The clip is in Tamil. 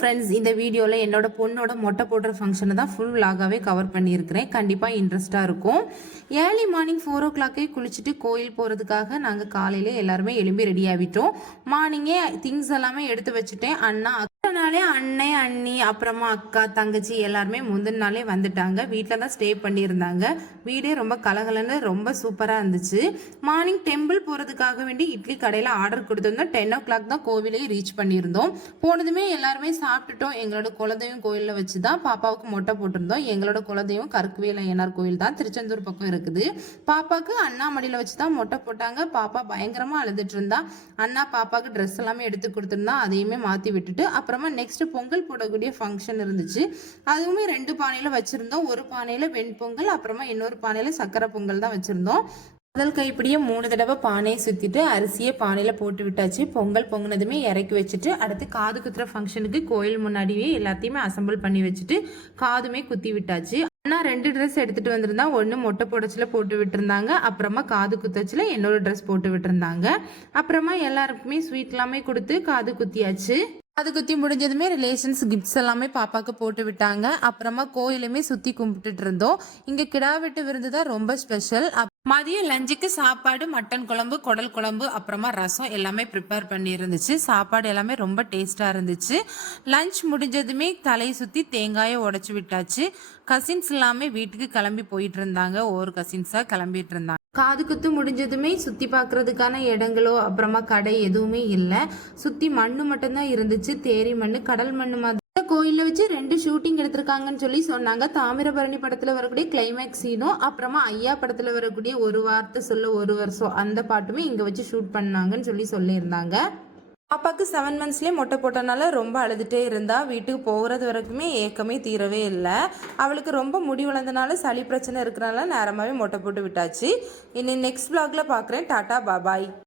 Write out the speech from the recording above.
ஃப்ரெண்ட்ஸ் இந்த வீடியோவில் என்னோட பொண்ணோட மொட்டை போடுற ஃபங்க்ஷனை தான் ஃபுல் விலாகாகவே கவர் பண்ணியிருக்கிறேன். கண்டிப்பாக இன்ட்ரெஸ்ட்டாக இருக்கும். ஏர்லி மார்னிங் ஃபோர் ஓ கிளாக்கே குளிச்சுட்டு கோயில் போகிறதுக்காக நாங்கள் காலையில் எல்லாருமே எழும்பி ரெடி ஆகிட்டோம். மார்னிங்கே திங்ஸ் எல்லாமே எடுத்து வச்சுட்டேன். அண்ணா நாளே அண்ணன் அண்ணி அப்புறமா அக்கா தங்கச்சி எல்லாருமே முந்தின நாளே வந்துட்டாங்க. வீட்டில் தான் ஸ்டே பண்ணியிருந்தாங்க. வீடே ரொம்ப கலகலன்னு ரொம்ப சூப்பராக இருந்துச்சு. மார்னிங் டெம்பிள் போகிறதுக்காக வேண்டி இட்லி கடையில் ஆர்டர் கொடுத்துருந்தோம். டென் ஓ கிளாக் தான் கோவிலே ரீச் பண்ணியிருந்தோம். போனதுமே எல்லாருமே சாப்பிட்டுட்டோம். எங்களோட குலதெய்வம் கோயிலில் வச்சு தான் பாப்பாவுக்கு மொட்டை போட்டிருந்தோம். எங்களோட குலதெய்வம் கருக்குவேல ஐயனார் கோயில் தான். திருச்செந்தூர் பக்கம் இருக்குது. பாப்பாவுக்கு அண்ணாமடியில் வச்சு தான் மொட்டை போட்டாங்க. பாப்பா பயங்கரமாக அழுதுட்டு இருந்தா. அண்ணா பாப்பாவுக்கு ட்ரெஸ் எல்லாமே எடுத்து கொடுத்துருந்தா அதையுமே மாற்றி விட்டுட்டு அப்புறமா நெக்ஸ்ட் பொங்கல் போடக்கூடிய ஃபங்க்ஷன் இருந்துச்சு. அதுவுமே ரெண்டு பானையில் வச்சுருந்தோம். ஒரு பானையில் வெண்பொங்கல் அப்புறமா இன்னொரு பானையில் சக்கரை பொங்கல் தான் வச்சுருந்தோம். முதல் கைப்பிடியே மூணு தடவை பானையை சுற்றிட்டு அரிசியை பானையில் போட்டு விட்டாச்சு. பொங்கல் பொங்கினதுமே இறக்கி வச்சுட்டு அடுத்து காது குத்துற ஃபங்க்ஷனுக்கு கோயில் முன்னாடியே எல்லாத்தையுமே அசம்பிள் பண்ணி வச்சுட்டு காதுமே குத்தி விட்டாச்சு. அண்ணா ரெண்டு ட்ரெஸ் எடுத்துகிட்டு வந்திருந்தா ஒன்று மொட்டை புடச்சில் போட்டு விட்டுருந்தாங்க. அப்புறமா காது குத்தச்சில் இன்னொரு ட்ரெஸ் போட்டு விட்டுருந்தாங்க. அப்புறமா எல்லாருக்குமே ஸ்வீட் எல்லாமே கொடுத்து காது குத்தியாச்சு. அது குத்தி முடிஞ்சதுமே ரிலேஷன்ஸ் கிஃப்ட்ஸ் எல்லாமே பாப்பாவுக்கு போட்டு விட்டாங்க. அப்புறமா கோயிலுமே சுற்றி கும்பிட்டுட்டு இருந்தோம். இங்கே கிடா வெட்டு விருந்து தான் ரொம்ப ஸ்பெஷல் மதியம் லஞ்சுக்கு சாப்பாடு மட்டன் குழம்பு குடல் குழம்பு அப்புறமா ரசம் எல்லாமே ப்ரிப்பேர் பண்ணி இருந்துச்சு. சாப்பாடு எல்லாமே ரொம்ப டேஸ்ட்டாக இருந்துச்சு. லஞ்ச் முடிஞ்சதுமே தலையை சுற்றி தேங்காயை உடச்சி விட்டாச்சு. கசின்ஸ் எல்லாமே வீட்டுக்கு கிளம்பி போயிட்டு இருந்தாங்க. ஒவ்வொரு கசின்ஸாக கிளம்பிட்டு இருந்தாங்க. காது குத்து முடிஞ்சதுமே சுற்றி பார்க்குறதுக்கான இடங்களோ அப்புறமா கடை எதுவுமே இல்லை. சுற்றி மண்ணு மட்டும்தான் இருந்துச்சு. தேரி மண் கடல் மண் மாதிரி. இந்த கோயிலில் வச்சு ரெண்டு ஷூட்டிங் எடுத்திருக்காங்கன்னு சொல்லி சொன்னாங்க. தாமிரபரணி படத்தில் வரக்கூடிய கிளைமேக்ஸ் சீனும் அப்புறமா ஐயா படத்தில் வரக்கூடிய ஒரு வார்த்தை சொல்ல ஒரு வருஷம் அந்த பாட்டுமே இங்கே வச்சு ஷூட் பண்ணாங்கன்னு சொல்லி சொல்லியிருந்தாங்க. அப்பாவுக்கு செவன் மந்த்ஸ்லேயே மொட்டை போட்டனால ரொம்ப அழுதுகிட்டே இருந்தா. வீட்டுக்கு போகிறது வரைக்குமே ஏக்கமே தீரவே இல்லை. அவளுக்கு ரொம்ப முடி வளர்ந்தனால சளி பிரச்சனை இருக்கிறனால நேரமாகவே மொட்டை போட்டு விட்டாச்சு. இனி நெக்ஸ்ட் vlogல பார்க்குறேன் டாட்டா பாபாய்